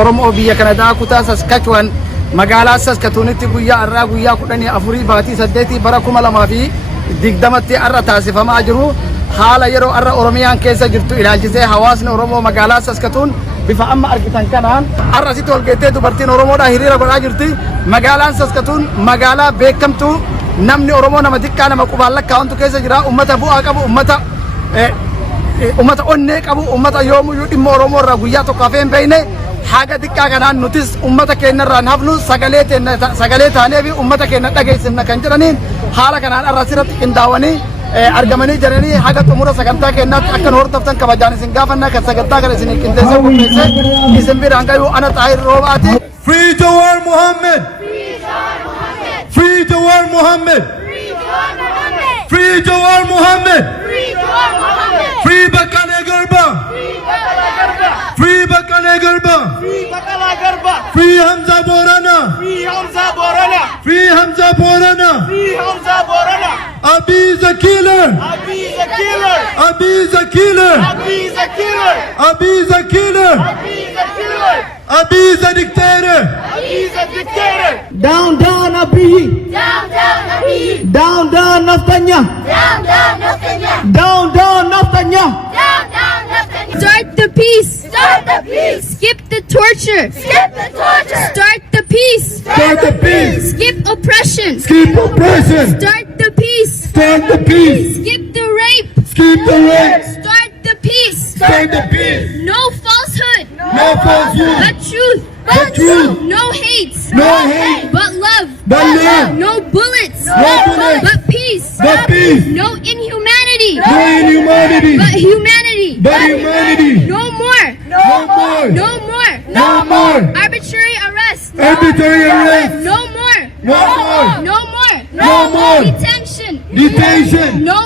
oromo biyya Canada kutaa Saskatchewan magaalaa Saskatoonitti guyyaa har'aa guyyaa 14 baatii 8 bara 2020tti har'a taasifamaa jiru haala yeroo har'a oromiyaan keessa jirtu ilaalchisee hawaasni oromoo magaalaa Saskatoon bifa amma argitan kanaan har'a sitti olgeettee dubartiin oromoodha hiriira godhaa jirti. Magaalaan Saskatoon magaalaa beekamtuu namni oromoo nama xiqqaa nama qubaan lakkaa'amtu keessa jira. Ummata bu'aa qabu ummata onnee qabu ummata yoomuyyuu dhimma oromoo irraa guyyaa tokko hafee hin beekne haga xiqqaa kanaan nutis ummata keenya irraa hafnu sagalee taanee fi ummata keenya dhageessifna kan jedhaniin haala kanaan har'a asirratti qindaa'anii argamanii jiranii haga xumura sagantaa keenyaatti akka nu hordoftan kabajaan isin gaafannaa kan sagantaa kana isin qindeessee qopheesse isin biraan gayuu ana Xaahir Roobaati. Free Jawar Mohammed! Free Jawar Mohammed! Free Jawar Mohammed! Free Bakale Garba! Free Bakale Garba! Free Hamza Borana! Free Hamza Borana! Abi is a killer! Abi is a killer! Abi is a killer! Abi is a killer! Abi is a dictator! Down, down, Abi! Down, down, Naftanya! Down, down, Naftanya! Start the peace! Skip the torture! Start the peace! Start the peace! Skip oppression! Skip oppression! Start the peace! Start the peace! Skip the rape! Skip the rape! Start the peace! Start the peace! No falsehood! No falsehood! But truth! No hate! But love! No bullets! But peace! No inhumanity! But humanity! No more! Arbitrary arrest! No more! Detention! No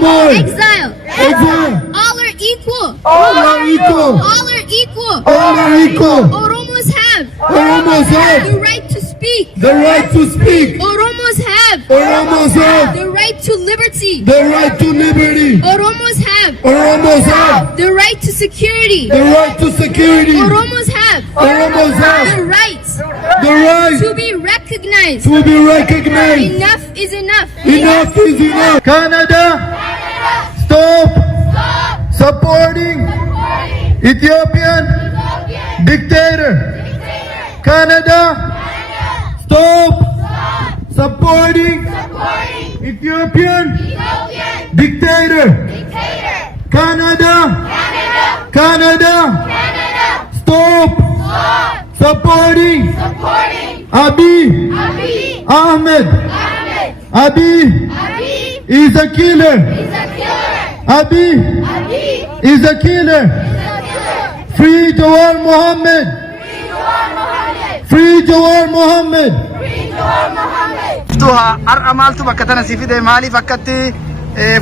more! Exile! All are equal! Oromos have the right to speak! Oromos have the right to liberty! Oromos have the right to security! Oromos have the right to be recognized! Enough is enough! Canada, stop supporting Ethiopian dictator. Canada, stop supporting Ethiopian dictator. Canada, stop supporting Abiy Ahmed. Abiy is a killer. Abiy is a killer. Free Jawar Mohammed. Free Jawar Mohammed. Tuha har'a maaltu bakka tana si fide maaliif akkatti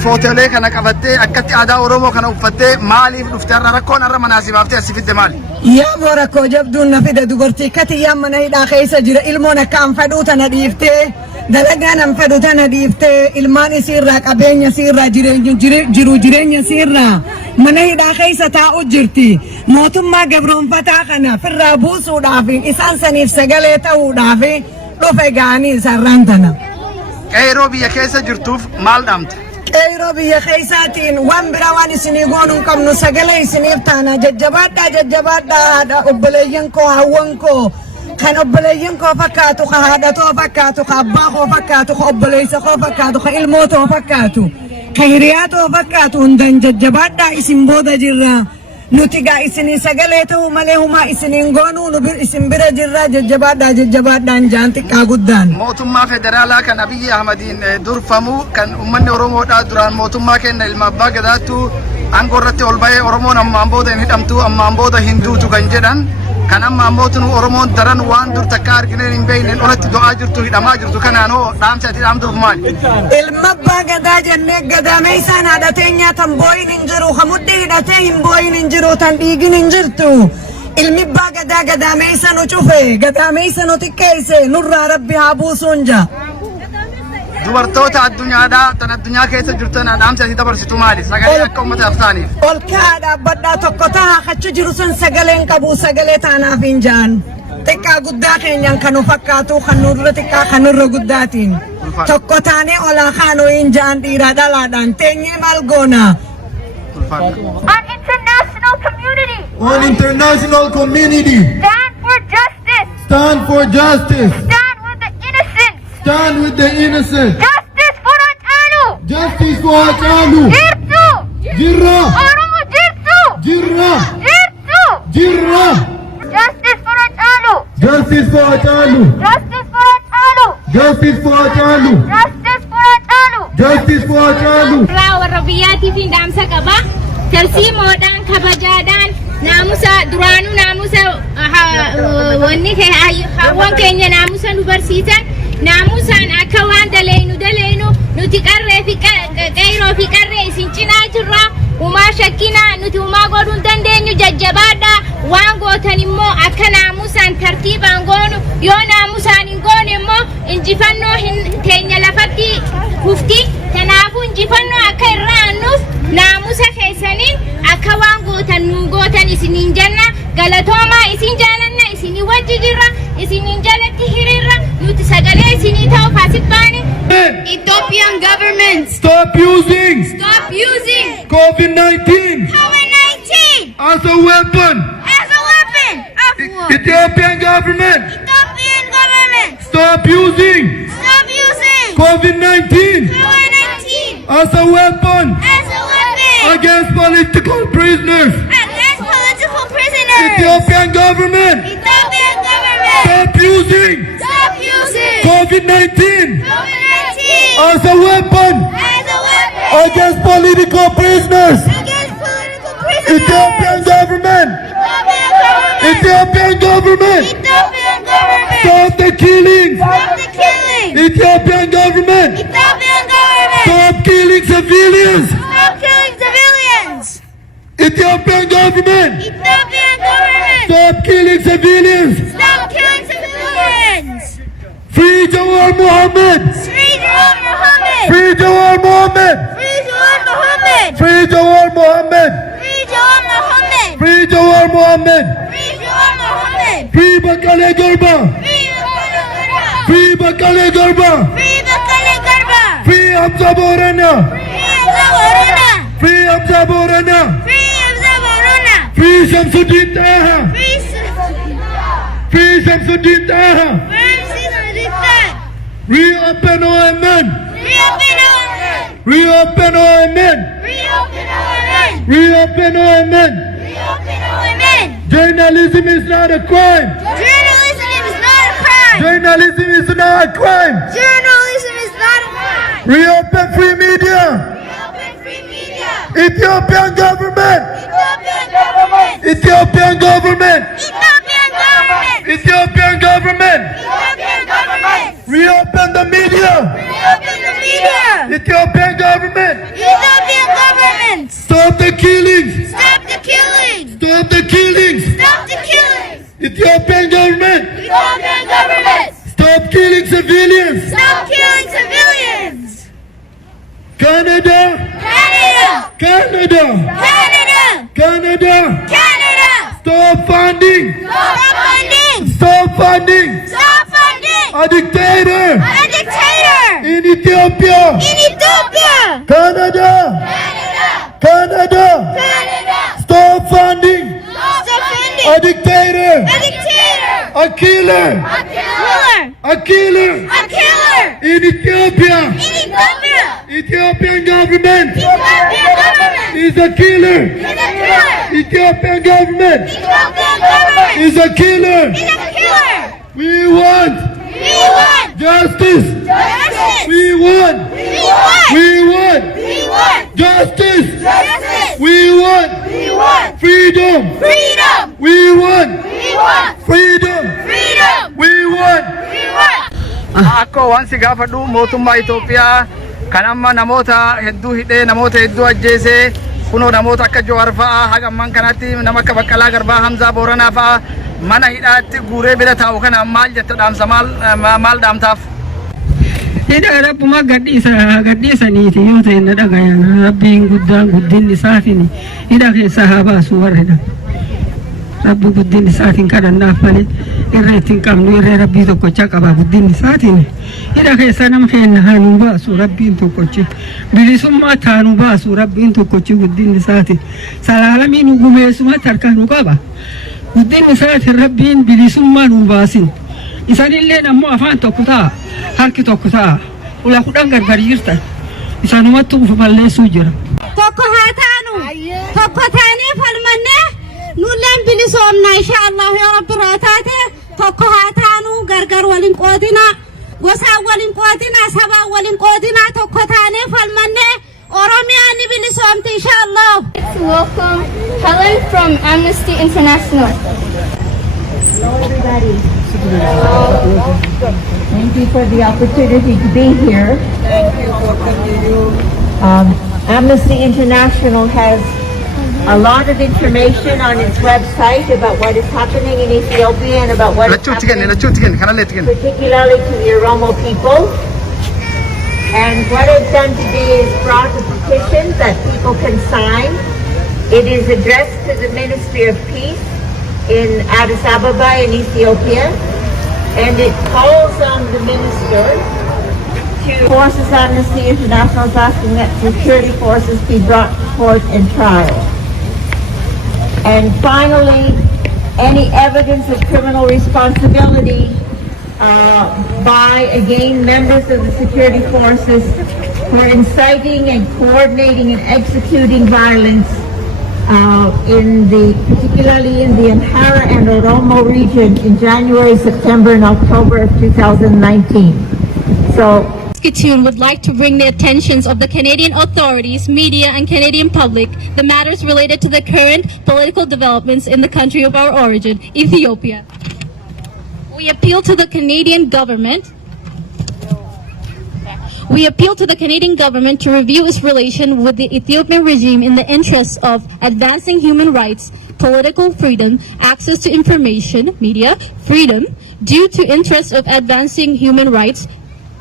footeelee kana qabattee akkatti aadaa oromoo kana uffattee maaliif dhufte har'a rakkoon har'a manaasibaafte as fidde maali? Yaa boora koo jabduun na fide dubartii kati yaa mana hidhaa keessa jira ilmoon akkaan fedhuu tana dhiiftee dalagaan an fedhu tana dhiiftee ilmaan isiirraa qabeenya isiirraa jireenya isiirraa mana hidhaa keessa taa'u jirti. Mootummaa gabroonfataa kana firraa buusuudhaaf isaan saniif sagalee ta'uudhaaf dhufe gaanii sarraan tana. Qeeroo biyya keessa jirtuuf maal dhaamte? Qeeroo biyya keessaatiin waan biraa waan isinii goonuu qabnu sagalee isiniif taana jajjabaadhaa haadha obboleeyyan koo hawwan koo kan obboleeyyan koo fakkaatu ka haadhatoo fakkaatu ka abbaa koo fakkaatu ka obboleessa koo fakkaatu ka ilmootoo fakkaatu ka hiriyaatoo fakkaatu hundan jajjabaadhaa isin booda jirra. Nuti gaa isinii sagalee ta'uu malee humaa isiniin goonuu isin bira jirra jajjabaadhaan jaan xiqqaa guddaan. Mootummaa federaalaa kan Abiy Ahmediin durfamu kan uummanni Oromoodhaa duraan mootummaa kenna ilma abbaa gadaattu aangoo irratti ol ba'ee Oromoon ammaan booda hin hidhamtu ammaan booda hin duutu kan jedhan kan ammaan mootumnu Oromoon daran waan dur takka argineen hin beekneen olatti do'aa jirtu hidhamaa jirtu kanaanoo dhaamsa ati dhaamtuuf maali? Ilma abbaa gadaa jennee gadaamee isaan haadhatee nyaatan booyin hin jiru hamuddee hidhatee hin booyin hin jiru tan dhiigin hin jirtu. Ilmi abbaa gadaa gadaamee isaan cufe gadaamee isaan xiqqeesse nurraa rabbi haa buusuun jaa. dubartoota addunyaadhaa tan addunyaa keessa jirtan dhaamsa itti dabarsitu maali sagalee akka uummata aftaaniif ol kaadha baddaa tokko ta'a kachu jiru san sagaleen qabu sagalee taanaaf hin jaan xiqqaa guddaa keenyan kanu fakkaatu kan nurra xiqqaa kan nurra guddaatiin tokko taanee olaa kaanoo hin jaan dhiiraa dhalaadhaan teenyee maal goona. On international community. On international community. Stand for justice. Stand for justice. Stand with the innocent. Stand with the innocent. Justice for Hachalu. Justice for Hachalu. Jirtu. Jirra. Oromo jirtu. Jirra. Jirtu. Jirra. Justice for Hachalu. Justice for Hachalu. Justice for Hachalu. Justice for Hachalu. Justice for Hachalu. Justice for Hachalu. warra biyyaatii fi dhaamsa qaba tarsiimoodhaan kabajaadhaan naamusa duraanuu naamusa wanni hawwan keenya naamusa nu barsiisan naamusaan akka waan daleenu nuti qarree fi qayroo fi qarree isin cinaa jirra umaa shakkinaa nuti umaa godhuu hin dandeenyu jajjabaadhaa waan gootan immoo akka naamusaan tartiibaan goonu yoo naamusaan hin goone immoo injifannoo hin teenya lafatti hufti kanaafuu injifannoo akka irraa annuuf naamusa keessaniin akka waan gootan nu gootan isiniin janna galatoomaa isin jaalanna isinii wajji jirra isiniin jalatti hiriirra nuti sagalee isinii ta'u faasifbaani. Ethiopian government Stop using COVID-19 as a weapon. Ethiopian government. Stop using COVID-19 as a weapon against political prisoners. Ethiopian government. Stop using COVID-19 as a weapon against political prisoners. Ethiopian government. Ethiopian government. Stop the killings. Ethiopian government. Stop killing civilians. Ethiopian government. Stop killing civilians. Free Jawar Mohammed. Free Jawar Mohammed. Free Jawar Mohammed. Free Jawar Mohammed. Free Bakale Garba. Free Bakale Garba. Free Hamza Borana. Free Hamza Borana. Free Shamsuddin Taha. Free Shamsuddin Taha. Reopen OMN. Reopen OMN. Reopen OMN. Journalism is not a crime. Journalism is not a crime. Reopen free media. Ethiopian government. Ethiopian government. Ethiopian government. Reopen the media. Ethiopian government. Stop the killings. Stop the killings. Ethiopian government. Stop killing civilians. Canada. Canada. Stop funding. Stop funding. A dictator. In Ethiopia. Canada. Stop funding. A dictator. A killer. In Ethiopia. Ethiopian government is a killer. Ethiopian government is a killer. We want justice. We want justice. We want freedom. We want freedom. We want. Akko waan si gaafadhu mootummaa Itoophiyaa kan amma namoota hedduu hidhee namoota hedduu ajjeesee kunoo namoota akka Jawaar fa'aa haga ammaan kanatti nama akka Baqqalaa Garbaa Hamzaa Booranaa fa'aa mana hidhaatti guuree bira taa'u kana maal jetta dhaamsa maal dhaamtaaf? Hidha rabbuma gadhiisaniiti yoo ta'e na dhagayan rabbiin guddinni isaatiin hidha keessaa haa baasu warridha. Rabbi guddinni isaatiin kadhannaaf malee irra ittiin qabnu irree rabbii tokkochaa qaba guddinni isaatiin hidha keessaa nama keenya haa nuu baasu rabbiin tokkochi bilisummaa haa nuu baasu rabbiin tokkochi guddinni isaatiin salaalamii nu gumeessumatti harka nu qaba guddinni isaatiin rabbiin bilisummaa nuu baasin isanillee ammoo afaan tokko ta'a harki tokko ta'a ula kudhan gargar jirtan isaanumatti ufa balleessuu jira. Tokko haa taanu tokko taanee falmannee nulleen bilisoomna inshaallahu yaa rabbi raataate tokko haa taanu gargar waliin qoodina gosaan waliin qoodina sabaan waliin qoodina tokko taanee falmannee Oromiyaan ni bilisoomti inshaallah. Welcome Helen from Amnesty International. Hello everybody. Thank you for the opportunity to be here. Thank you for coming. Amnesty International has a lot of information on its website about what is happening in Ethiopia and about what is happening particularly to the Oromo people. And what I've done today is brought a petition that people can sign. It is addressed to the Ministry of Peace in Addis Ababa in Ethiopia, and it calls on the minister to forces. Amnesty International is asking that security forces be brought to court and trial. And finally, any evidence of criminal responsibility by, again, members of the security forces for inciting and coordinating and executing violence particularly in the Amhara and Oromo region in January, September, and October of 2019. So Saskatoon would like to bring the attentions of the Canadian authorities, media, and Canadian public the matters related to the current political developments in the country of our origin, Ethiopia. We appeal to the Canadian government to review its relation with the Ethiopian regime in the interests of advancing human rights, political freedom, access to information, media, freedom, due to interests of advancing human rights,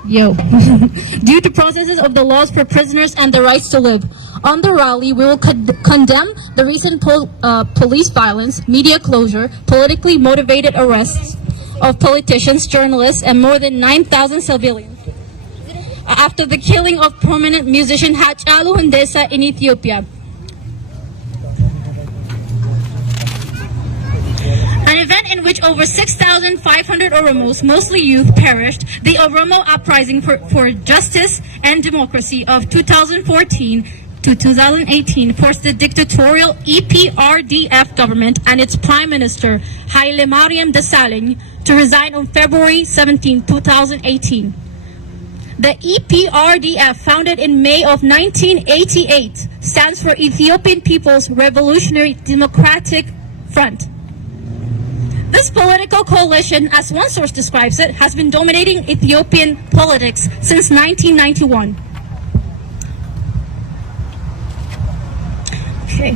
due to processes of the laws for prisoners and the rights to live. On the rally, we will condemn the recent police violence, media closure, politically motivated arrests of politicians, journalists, and more than 9,000 civilians after the killing of prominent musician Hachalu Hundessa in Ethiopia. An event in which over 6,500 Oromos, mostly youth, perished. The Oromo Uprising for Justice and Democracy of 2014 to 2018 forced the dictatorial EPRDF government and its Prime Minister Haile Mariam Desalegn to resign on February 17, 2018. The EPRDF, founded in May of 1988, stands for Ethiopian People's Revolutionary Democratic Front. This political coalition, as one source describes it, has been dominating Ethiopian politics since 1991. Okay.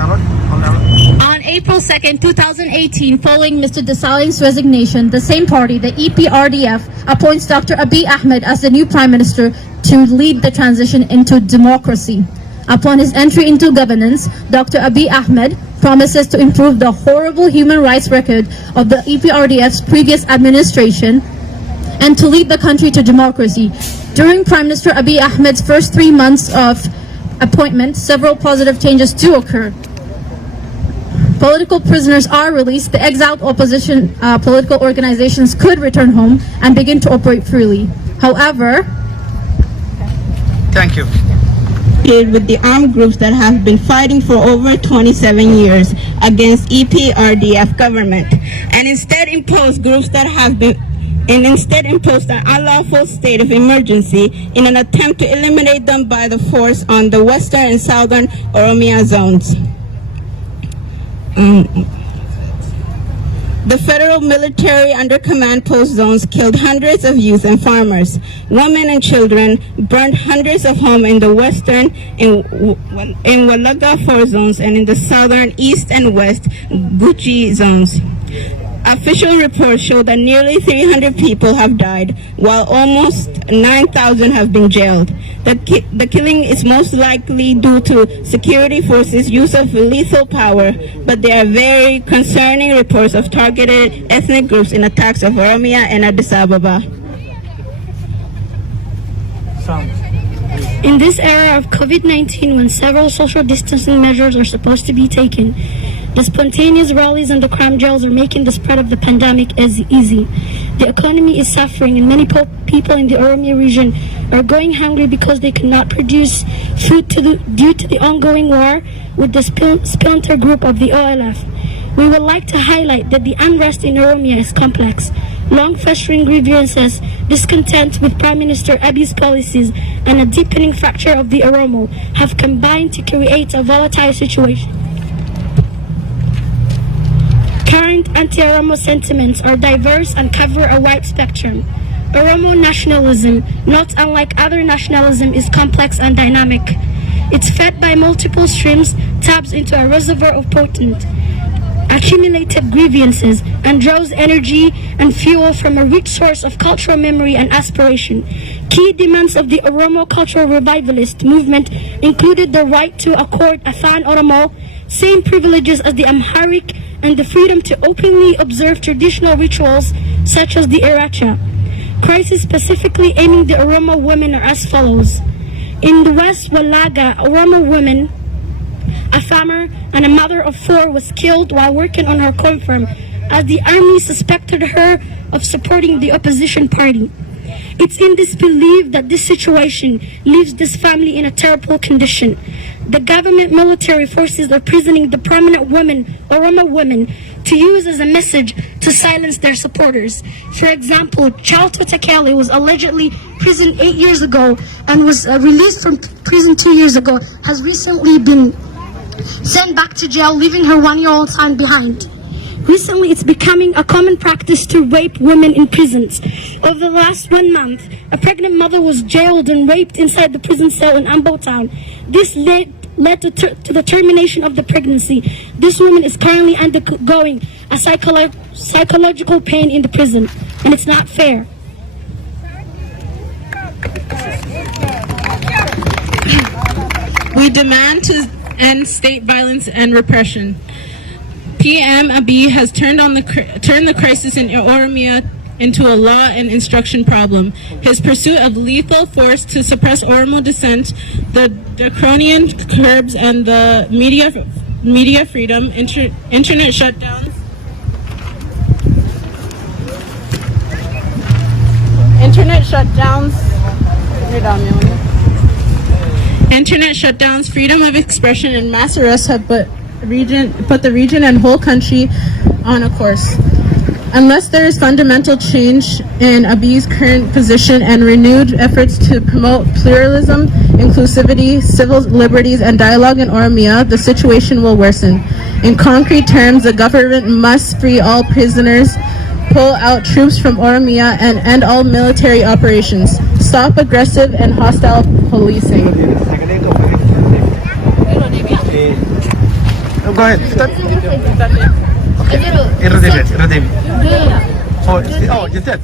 On April 2nd, 2018, following Mr. Desalegn's resignation, the same party, the EPRDF, appoints Dr. Abiy Ahmed as the new Prime Minister to lead the transition into democracy. Upon his entry into governance, Dr. Abiy Ahmed promises to improve the horrible human rights record of the EPRDF's previous administration and to lead the country to democracy. During Prime Minister Abiy Ahmed's first 3 months of appointment, several positive changes do occur. Political prisoners are released, the exiled opposition political organizations could return home and begin to operate freely. However, Thank you. With the armed groups that have been fighting for over 27 years against EPRDF government, and instead imposed an unlawful state of emergency in an attempt to eliminate them by the force on the western and southern Oromia zones. The federal military under command post zones killed hundreds of youth and farmers, women and children, burned hundreds of homes in the western in Walaga 4 zones and in the southern, east and west Gucci zones. Official reports show that nearly 300 people have died, while almost 9,000 have been jailed. The killing is most likely due to security forces' use of lethal power, but there are very concerning reports of targeted ethnic groups in attacks of Oromia and Addis Ababa. In this era of COVID-19, when several social distancing measures are supposed to be taken, the spontaneous rallies and the crime jails are making the spread of the pandemic easy. The economy is suffering, and many people in the Oromia region are going hungry because they cannot produce food due to the ongoing war with the splinter group of the OLF. We would like to highlight that the unrest in Oromia is complex. Long-festering grievances, discontent with Prime Minister Abiy's policies, and a deepening fracture of the Oromo have combined to create a volatile situation. Current anti-Oromo sentiments are diverse and cover a wide spectrum. Oromo nationalism, not unlike other nationalism, is complex and dynamic. It's fed by multiple streams, taps into a reservoir of potent accumulated grievances, and draws energy and fuel from a rich source of cultural memory and aspiration. Key demands of the Oromo cultural revivalist movement included the right to accord Afan Oromo same privileges as the Amharic and the freedom to openly observe traditional rituals such as the Iracha. Crises specifically aiming the Oromo women are as follows. In the West Walaga, Oromo woman, a farmer and a mother of 4, was killed while working on her corn farm as the army suspected her of supporting the opposition party. It's in disbelief that this situation leaves this family in a terrible condition. The government military forces are imprisoning the prominent women, Oromo women, to use as a message to silence their supporters. For example, Chalto Takeli was allegedly imprisoned 8 years ago and was released from prison 2 years ago, has recently been sent back to jail, leaving her 1-year-old son behind. Recently, it's becoming a common practice to rape women in prisons. Over the last 1 month, a pregnant mother was jailed and raped inside the prison cell in Ambo Town. This led to the termination of the pregnancy. This woman is currently undergoing a psychological pain in the prison, and it's not fair. We demand to end state violence and repression. PM Abiy has turned the crisis in Oromia into a law and instruction problem. His pursuit of lethal force to suppress Oromo dissent, the draconian curbs and the media freedom, internet shutdowns, freedom of expression, and mass arrests have put the region and whole country on a course. Unless there is fundamental change in Abiy's current position and renewed efforts to promote pluralism, inclusivity, civil liberties, and dialogue in Oromia, the situation will worsen. In concrete terms, the government must free all prisoners, pull out troops from Oromia, and end all military operations. Stop aggressive and hostile policing. Go ahead. Start. Okay. Oh, just that.